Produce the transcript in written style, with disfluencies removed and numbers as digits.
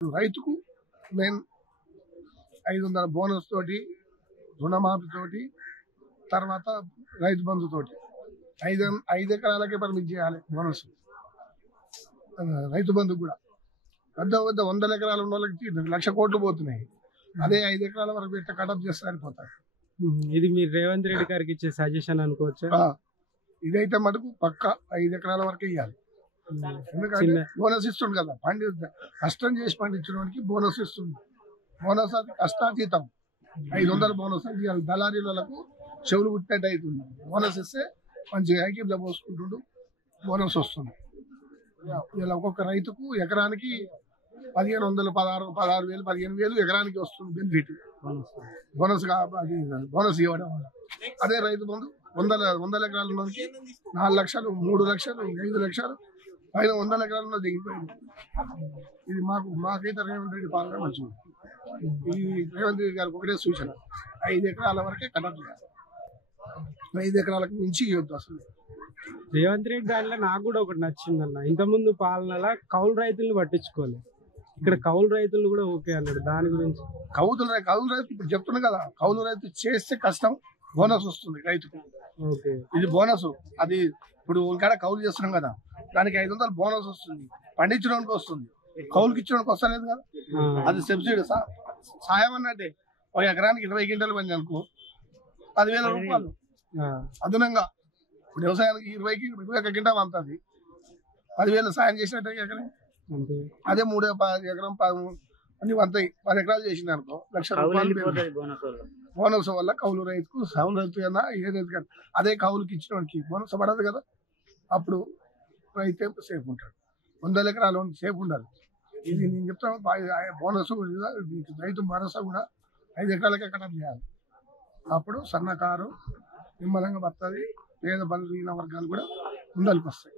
రైతుకు main 500 bonus తోటి, రుణమాఫీ తోటి, తర్వాత రైతు బంధు తోటి 5 ఎకరాలకే పరిమితి చేయాలి బోనస్. రైతు బంధు కూడా పెద్ద 100 ఎకరాలు ఉన్న వాళ్ళకి 1,00,000 కోట్లు పోతున్నాయి. అదే 5 ఎకరాల వరకు పెట్టి కటప్ చేస్తే సరిపోతాయి. ఇది మీరు రేవంత్ రెడ్డి గారికి ఇచ్చే సజెషన్ అనుకోవచ్చా? ఇదైతే మటుకు పక్క 5 ఎకరాల వరకు ఇవ్వాలి. ఎందుకంటే బోనస్ ఇస్తుంది కదా, కష్టం చేసి పండించిన వాడికి బోనస్ ఇస్తుంది. బోనస్ అది కష్టాతీతం. 500 బోనస్ అంటే దళారీలకు చెవులు పుట్టినట్టు అవుతుంది. బోనస్ ఇస్తే మంచిగా ఐక్యంలో పోసుకుంటుండు, బోనస్ వస్తుంది. ఇలా ఒక్కొక్క రైతుకు ఎకరానికి 1,500, 16,000, 15,000 ఎకరానికి వస్తుంది బెనిఫిట్ బోనస్. అది బోనస్ ఇవ్వడం వల్ల. అదే రైతు బంధు 100 ఎకరాల మందికి 4 లక్షలు, 3 లక్షలు, 5 లక్షలు పైన 100 ఎకరాలలో దిగిపోయింది. ఇది మాకైతే రేవంత్ రెడ్డి పాలన మంచిది. ఈ రేవంత్ రెడ్డి గారికి ఒకటే సూచన, 5 ఎకరాల వరకే కటప్ చేయాలి. 5 ఎకరాలకు మించి ఇవ్వద్దు అసలు. రేవంత్ రెడ్డి దాంట్లో నాకు కూడా ఒకటి నచ్చిందన్న, ఇంతకుముందు పాలనలా కౌలు రైతులను పట్టించుకోవాలి, ఇక్కడ కౌలు రైతులు కూడా ఓకే అన్నాడు. దాని గురించి కౌలు రైతు ఇప్పుడు చెప్తున్నా కదా, కౌలు రైతు చేస్తే కష్టం, బోనస్ వస్తుంది రైతుకు. ఇది బోనస్. అది ఇప్పుడు ఇక్కడ కౌలు చేస్తున్నాం కదా, దానికి 500 బోనస్ వస్తుంది, పండించడానికి వస్తుంది, కౌలుకి ఇచ్చడానికి వస్తలేదు కదా. అది సబ్సిడీ సాయం అన్నట్టే. ఒక ఎకరానికి 20 క్వింటాలు పండి అనుకో 10,000 రూపాయలు అదనంగా. ఇప్పుడు వ్యవసాయానికి 21 క్వింటాల్ అంతది, 10,000 సాయం చేసినట్టే ఎకరం. అదే 3 ఎకరం అన్ని 10 ఎకరాలు చేసింది అనుకో 1,00,000 రూపాయలు బోనస్ వల్ల. కౌలు రైతుకు కన్నా ఏ రైతు కన్నా అదే కౌలుకి ఇచ్చినోడికి బోనస్ పడదు కదా. అప్పుడు రైతే సేఫ్ ఉంటాడు. 100 ఎకరాలు సేఫ్ ఉండాలి. ఇది నేను చెప్తాను, బోనస్ రైతు భరోసా కూడా 5 ఎకరాలకే కటప్ చేయాలి. అప్పుడు సన్నకారు నిమ్మలంగా వస్తుంది, పేద బలహీన వర్గాలు కూడా ముందరికి వస్తాయి.